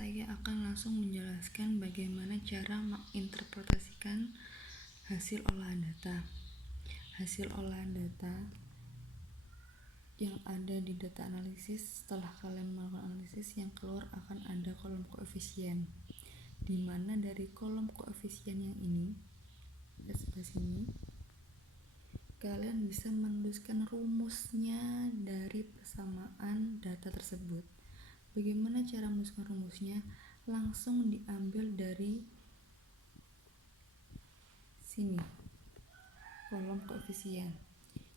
Saya akan langsung menjelaskan bagaimana cara menginterpretasikan hasil olahan data. Hasil olahan data yang ada di data analisis, setelah kalian melakukan analisis, yang keluar akan ada kolom koefisien, di mana dari kolom koefisien yang ini, di sebelah sini, kalian bisa menuliskan rumusnya dari persamaan data tersebut. Bagaimana cara menuliskan rumusnya? Langsung diambil dari sini, kolom koefisien.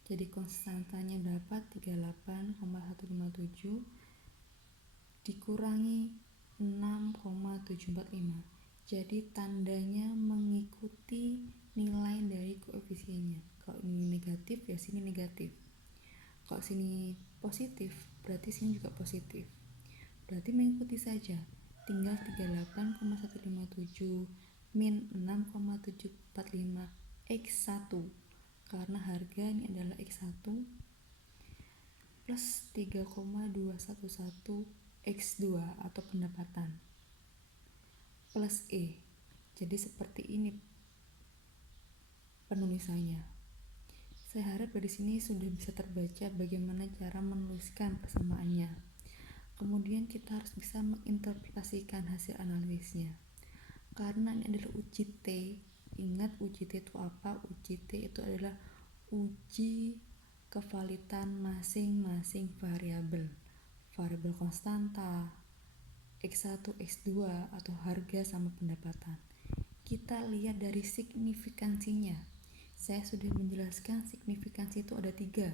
Jadi konstantanya berapa? 38,157 dikurangi 6,745. Jadi tandanya mengikuti nilai dari koefisiennya. Kalau ini negatif, ya sini negatif. Kalau sini positif, berarti sini juga positif. Berarti mengikuti saja. Tinggal 38,157 min 6,745 X1, karena harga ini adalah X1, plus 3,211 X2 atau pendapatan, plus E. Jadi seperti ini penulisannya. Saya harap dari sini sudah bisa terbaca bagaimana cara menuliskan persamaannya. Kemudian kita harus bisa menginterpretasikan hasil analisisnya. Karena ini adalah uji T. Ingat uji T itu apa? Uji T itu adalah uji kevalitan masing-masing variabel. Variabel konstanta, X1, X2, atau harga sama pendapatan. Kita lihat dari signifikansinya. Saya sudah menjelaskan signifikansi itu ada 3.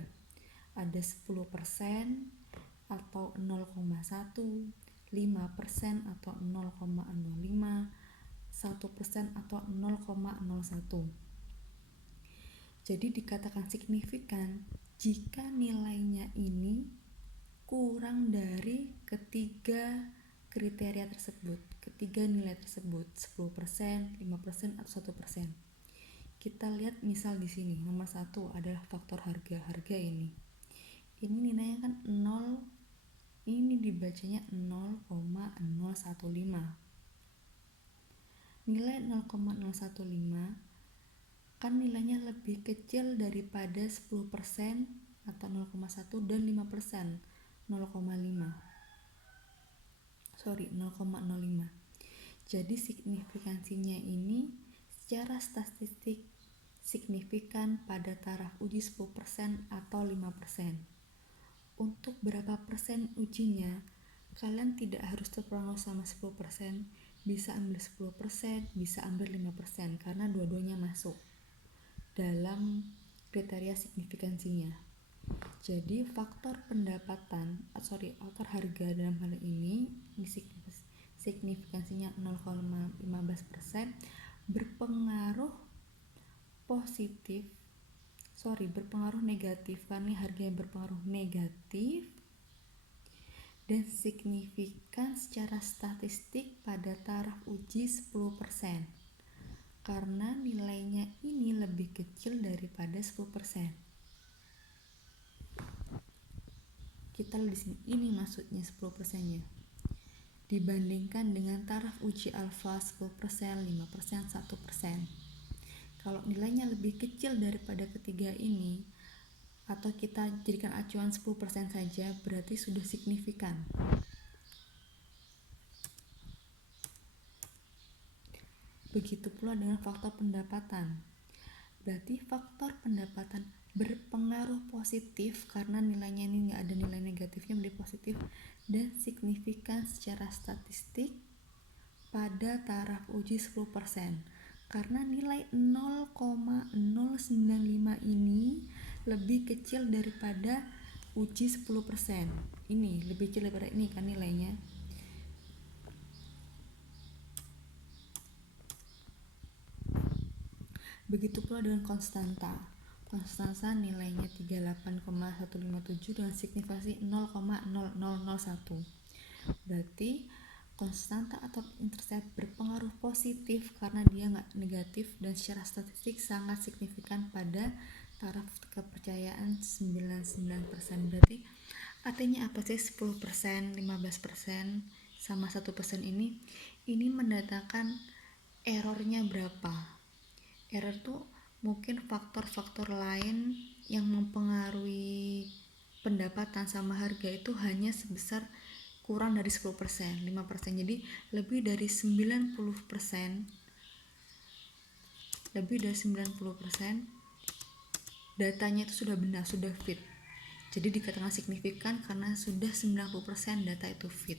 Ada 10% atau 0,1, 5% atau 0,05, 1% atau 0,01. Jadi dikatakan signifikan jika nilainya ini kurang dari ketiga kriteria tersebut, ketiga nilai tersebut, 10%, 5% atau 1%. Kita lihat misal di sini, nomor 1 adalah faktor harga ini. Ini nilainya kan 0, ini dibacanya 0,015. Nilai 0,015 kan nilainya lebih kecil daripada 10% atau 0,1 dan 5%, 0,05. Jadi signifikansinya ini secara statistik signifikan pada taraf uji 10% atau 5%. Untuk berapa persen ujinya, kalian tidak harus terpengaruh sama 10%, bisa ambil 10%, bisa ambil 5%, karena dua-duanya masuk dalam kriteria signifikansinya. Jadi faktor faktor harga dalam hal ini signifikansinya 0,15% berpengaruh negatif, karena harga yang berpengaruh negatif, dan signifikan secara statistik pada taraf uji 10%. Karena nilainya ini lebih kecil daripada 10%. Kita lihat di sini, ini maksudnya 10%-nya. Dibandingkan dengan taraf uji alfa 10%, 5%, 1%. Kalau nilainya lebih kecil daripada ketiga ini, atau kita jadikan acuan 10% saja, berarti sudah signifikan. Begitu pula dengan faktor pendapatan. Berarti faktor pendapatan berpengaruh positif karena nilainya ini nggak ada nilai negatifnya, menjadi positif, dan signifikan secara statistik pada taraf uji 10%. Karena nilai 0,095 ini lebih kecil daripada uji 10%. Ini lebih kecil daripada ini kan nilainya. Begitu pula dengan konstanta. Konstanta nilainya 38,157 dengan signifikasi 0,0001. Berarti konstanta atau intercept berpengaruh positif karena dia nggak negatif dan secara statistik sangat signifikan pada taraf kepercayaan 99%. Berarti artinya apa sih 10%, 15%, sama 1% ini mendatakan errornya berapa. Error tuh mungkin faktor-faktor lain yang mempengaruhi pendapatan sama harga itu hanya sebesar kurang dari 10%, 5%. Jadi lebih dari 90%, datanya itu sudah benar, sudah fit. Jadi dikatakan signifikan karena sudah 90% data itu fit.